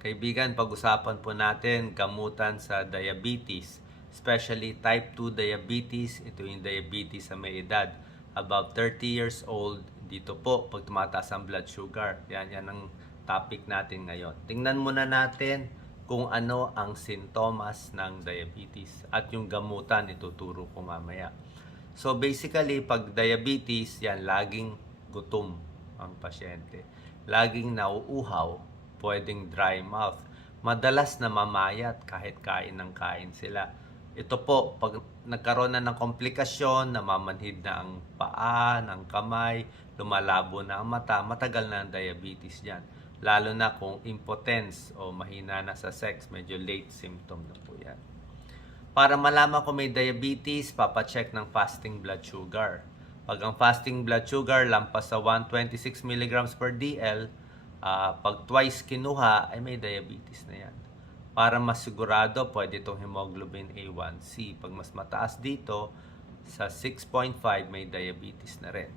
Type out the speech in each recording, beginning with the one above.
Kaibigan, pag-usapan po natin gamutan sa diabetes, especially type 2 diabetes. Ito yung diabetes sa may edad. Above 30 years old, dito po, pag tumataas ang blood sugar. Yan, yan ang topic natin ngayon. Tingnan muna natin kung ano ang sintomas ng diabetes at yung gamutan ituturo ko mamaya. So basically, pag diabetes, yan, laging gutom ang pasyente. Laging nauuhaw, pwedeng dry mouth. Madalas na mamayat kahit kain ng kain sila. Ito po, pag nagkaroon na ng komplikasyon, namamanhid na ang paa, ng kamay, lumalabo na ang mata, matagal na ang diabetes dyan. Lalo na kung impotence o mahina na sa sex, medyo late symptom na po yan. Para malaman kung may diabetes, papacheck ng fasting blood sugar. Pag ang fasting blood sugar lampas sa 126 mg per DL, ah, pag twice kinuha, ay may diabetes na yan. Para masigurado, pwede itong hemoglobin A1C. Pag mas mataas dito, sa 6.5 may diabetes na rin.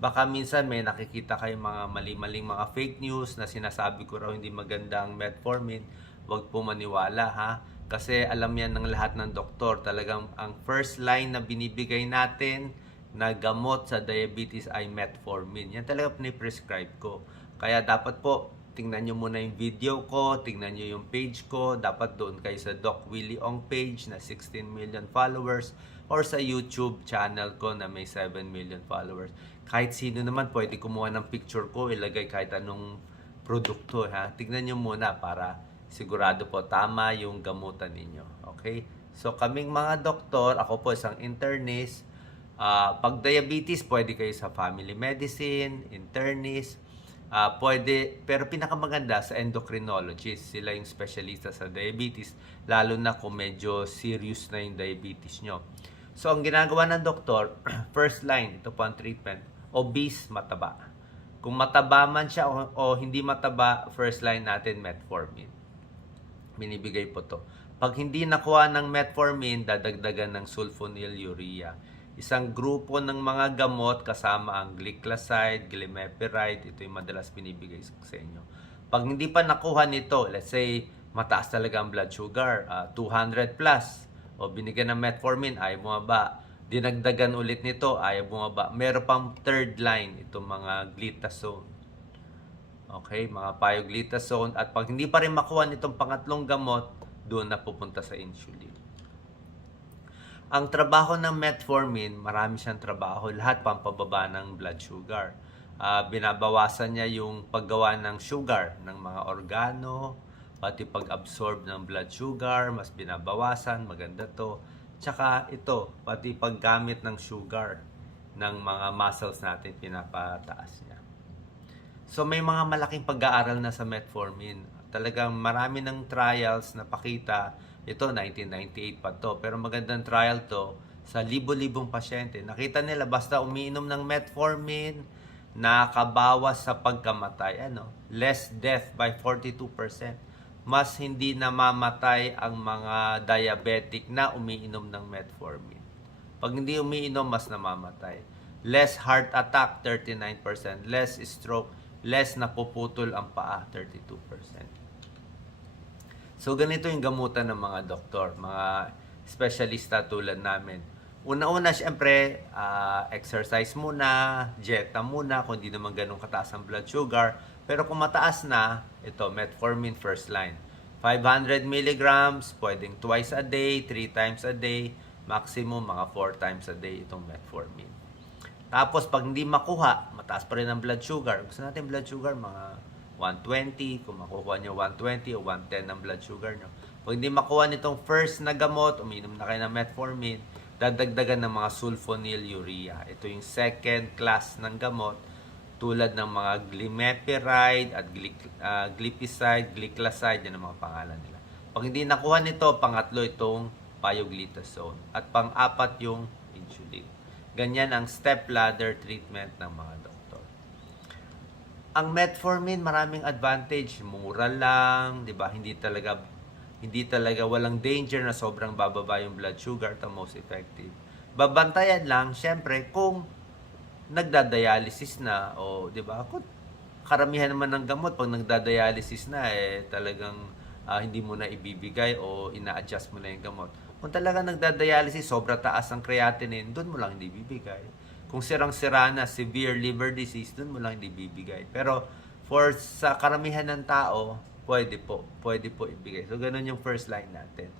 Baka minsan may nakikita kayong mga mali-maling mga fake news na sinasabi ko raw hindi maganda ang metformin. Huwag po maniwala ha. Kasi alam yan ng lahat ng doktor. Talagang ang first line na binibigay natin na gamot sa diabetes ay metformin. Yan talaga piniprescribe ko. Kaya dapat po, tingnan nyo muna yung video ko, tingnan nyo yung page ko. Dapat doon kayo sa Doc Willie Ong page na 16 million followers or sa YouTube channel ko na may 7 million followers. Kahit sino naman pwede kumuha ng picture ko, ilagay kahit anong produkto. Ha? Tignan nyo muna para sigurado po tama yung gamutan ninyo. Okay? So kaming mga doktor, ako po isang internist, Ah, pag diabetes, pwede kayo sa family medicine, internist, ah, pwede, pero pinakamaganda sa endocrinologist. Sila yung specialista sa diabetes, lalo na kung medyo serious na yung diabetes nyo. So, ang ginagawa ng doktor, first line, ito po ang treatment, obese, mataba. Kung mataba man siya o, o hindi mataba, first line natin, metformin binibigay po to. Pag hindi nakuha ng metformin, dadagdagan ng sulfonylurea. Isang grupo ng mga gamot kasama ang glyclazide, glimepiride, ito yung madalas binibigay sa inyo. Pag hindi pa nakuha nito, let's say mataas talaga ang blood sugar, ah, 200 plus, o binigyan ng metformin, ayaw bumaba, dinagdagan ulit nito, ayaw bumaba. Meron pang third line, itong mga glitazone. Okay, mga pioglitazone. At pag hindi pa rin makuha nitong pangatlong gamot, doon na pupunta sa insulin. Ang trabaho ng metformin, marami siyang trabaho. Lahat pampababa ng blood sugar. Ah, binabawasan niya yung paggawa ng sugar ng mga organo, pati pag-absorb ng blood sugar, mas binabawasan, maganda to. Tsaka ito, pati paggamit ng sugar ng mga muscles natin, pinapataas niya. So may mga malaking pag-aaral na sa metformin. Talagang marami ng trials na pakita. Ito 1998 pa to. Pero magandang trial to sa libo-libong pasyente. Nakita nila basta umiinom ng metformin, nakabawas sa pagkamatay. Ano? Less death by 42%. Mas hindi namamatay ang mga diabetic na umiinom ng metformin. Pag hindi umiinom, mas namamatay. Less heart attack, 39%. Less stroke, less napuputol ang paa, 32%. So, ganito yung gamutan ng mga doktor, mga specialista tulad namin. Una-una, syempre, ah, exercise muna, dieta muna, kung di naman ganun kataas ang blood sugar. Pero kung mataas na, ito, metformin first line. 500 milligrams, pwedeng twice a day, three times a day, maximum mga four times a day itong metformin. Tapos pag hindi makuha, mataas pa rin ang blood sugar. Gusto natin blood sugar mga 120, kung makukuha nyo 120 o 110 ang blood sugar nyo. Pag hindi makuha nitong first na gamot, uminom na kayo ng metformin, dadagdagan ng mga sulfonylurea. Ito yung second class ng gamot tulad ng mga glimepiride at glic, ah, glipizide, glyclazide, yan ang mga pangalan nila. Pag hindi nakuha nito, pangatlo itong pioglitazone. At pang-apat yung insulin. Ganyan ang step ladder treatment ng mga doktor. Ang metformin maraming advantage, mura lang, 'di ba? Hindi talaga hindi talaga walang danger na sobrang bababa yung blood sugar, the most effective. Babantayan lang syempre kung nagdadialysis na o 'di ba? Karamihan naman ng gamot pag nagda-dialysis na eh talagang ah, hindi mo na ibibigay o ina-adjust mo na yung gamot. Kung talaga nagda-dialysis, sobra taas ang creatinine, doon mo lang hindi bibigay. Kung sirang-sira na, severe liver disease, doon mo lang hindi bibigay. Pero for sa karamihan ng tao, pwede po. Pwede po ibigay. So, ganun yung first line natin.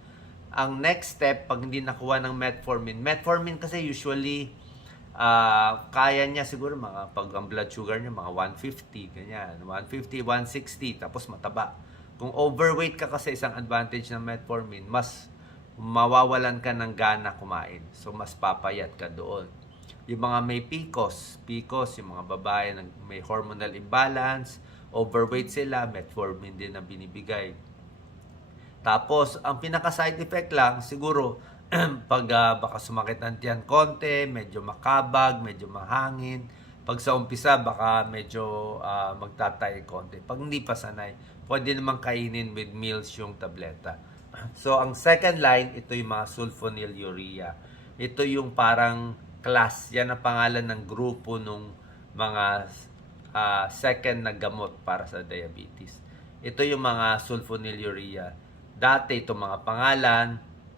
Ang next step, pag hindi nakuha ng metformin, metformin kasi usually, ah kaya niya siguro mga, pag ang blood sugar niya, mga 150, ganyan. 150, 160, tapos mataba. Kung overweight ka kasi isang advantage ng metformin, mas mawawalan ka ng gana kumain. So, mas papayat ka doon. Yung mga may PCOS, PCOS, yung mga babae na may hormonal imbalance, overweight sila, metformin din ang binibigay. Tapos, ang pinaka-side effect lang, siguro, pag ah, baka sumakit ang tiyan konti, medyo makabag, medyo mahangin. Pag sa umpisa, baka medyo ah, magtatay konti. Pag hindi pa sanay, pwede naman kainin with meals yung tableta. So, ang second line, ito yung mga sulfonylurea. Ito yung parang class. Yan ang pangalan ng grupo nung mga ah, second na gamot para sa diabetes. Ito yung mga sulfonylurea. Dati itong mga pangalan,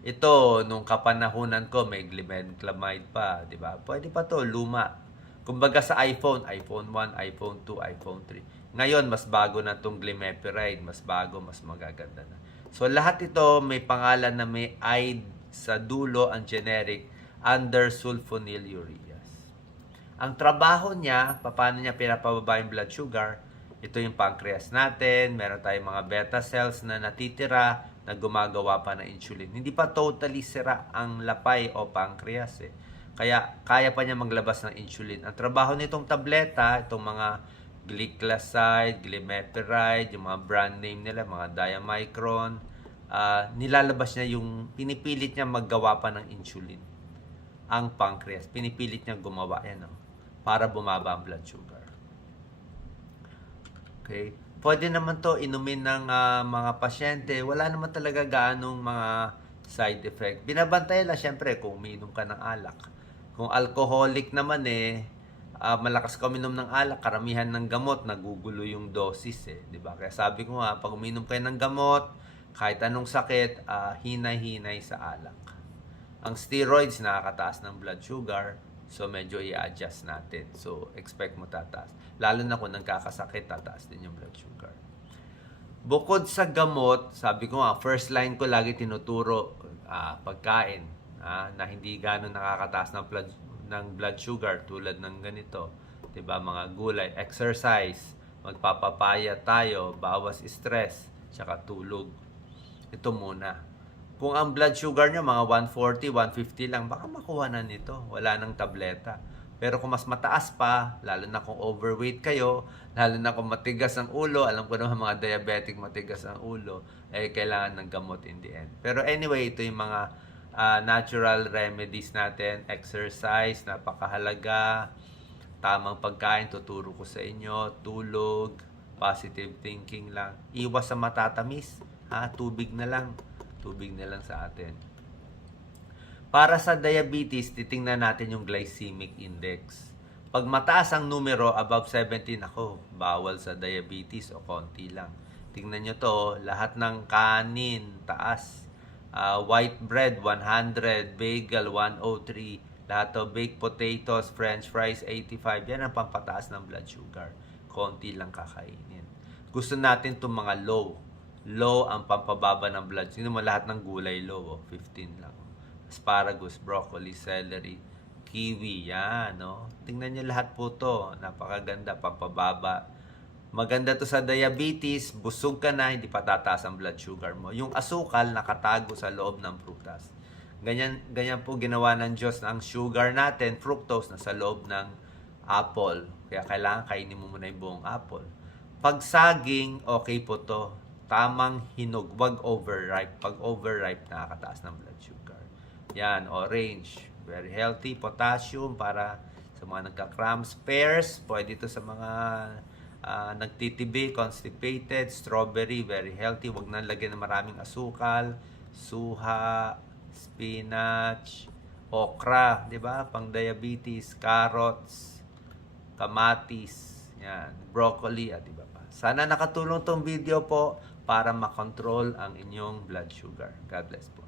ito nung kapanahunan ko may glibenclamide pa, 'di ba? Pwede pa to luma. Kumbaga sa iPhone, iPhone 1, iPhone 2, iPhone 3. Ngayon mas bago na tong glimepiride, mas bago, mas magaganda na. So lahat ito may pangalan na may I sa dulo ang generic under sulfonylureas. Ang trabaho niya, paano niya pinapababa yung blood sugar, ito yung pancreas natin, meron tayong mga beta cells na natitira na gumagawa pa ng insulin. Hindi pa totally sira ang lapay o pancreas eh. Kaya kaya pa niya maglabas ng insulin. Ang trabaho nitong tableta, itong mga glyclazide, glimepiride, yung mga brand name nila, mga diamicron, ah, nilalabas niya yung pinipilit niya maggawa pa ng insulin ang pancreas. Pinipilit niya gumawa yan, oh, para bumaba ang blood sugar. Okay? Pwede naman to inumin ng ah, mga pasyente. Wala naman talaga gaanong mga side effect. Binabantayan lang syempre kung umiinom ka ng alak. Kung alcoholic naman eh, ah, malakas ka uminom ng alak, karamihan ng gamot, nagugulo yung dosis eh. ba Kaya sabi ko nga, pag uminom kayo ng gamot, kahit anong sakit, ah, hinay-hinay sa alak. Ang steroids nakakataas ng blood sugar, so medyo i-adjust natin. So expect mo tataas. Lalo na kung nagkakasakit, tataas din yung blood sugar. Bukod sa gamot, sabi ko nga, first line ko lagi tinuturo ah, pagkain ah, na hindi gano'n nakakataas ng blood, ng blood sugar tulad ng ganito. 'Di ba Mga gulay, exercise, magpapapaya tayo, bawas stress, tsaka tulog. Ito muna. Kung ang blood sugar nyo mga 140, 150 lang, baka makuha na nito. Wala nang tableta. Pero kung mas mataas pa, lalo na kung overweight kayo, lalo na kung matigas ang ulo, alam ko naman mga diabetic matigas ang ulo, eh kailangan ng gamot in the end. Pero anyway, ito yung mga ah, natural remedies natin, exercise, napakahalaga, tamang pagkain, tuturo ko sa inyo, tulog, positive thinking lang. Iwas sa matatamis, ha, tubig na lang. Tubig na lang sa atin. Para sa diabetes, titingnan natin yung glycemic index. Pag mataas ang numero, above 17, ako, bawal sa diabetes o konti lang. Tingnan nyo to, lahat ng kanin, taas. Ah, white bread, 100. Bagel, 103. Lahat to, baked potatoes, french fries, 85. Yan ang pampataas ng blood sugar. Konti lang kakainin. Gusto natin itong mga low. Low ang pampababa ng blood. Sino mo lahat ng gulay low, oh, 15 lang asparagus, broccoli, celery, kiwi, yan, no? Tingnan niyo lahat po to. Napakaganda, pampababa. Maganda to sa diabetes, busog ka na, hindi patataas ang blood sugar mo. Yung asukal nakatago sa loob ng prutas. Ganyan, ganyan po ginawa ng Diyos ang sugar natin, fructose, na sa loob ng apple. Kaya kailangan kainin mo muna yung buong apple. Pag saging, okay po to. Tamang hinog, wag overripe. Pag overripe, nakakataas ng blood sugar. Yan, orange. Very healthy. Potassium para sa mga nagka-cramps. Pears, pwede ito sa mga ah, nagtitibi, constipated. Strawberry, very healthy. Huwag na lagyan ng maraming asukal. Suha, spinach, okra, di ba? Pang diabetes, carrots, kamatis. Yan, broccoli at iba pa. Sana nakatulong tong video po para makontrol ang inyong blood sugar. God bless po.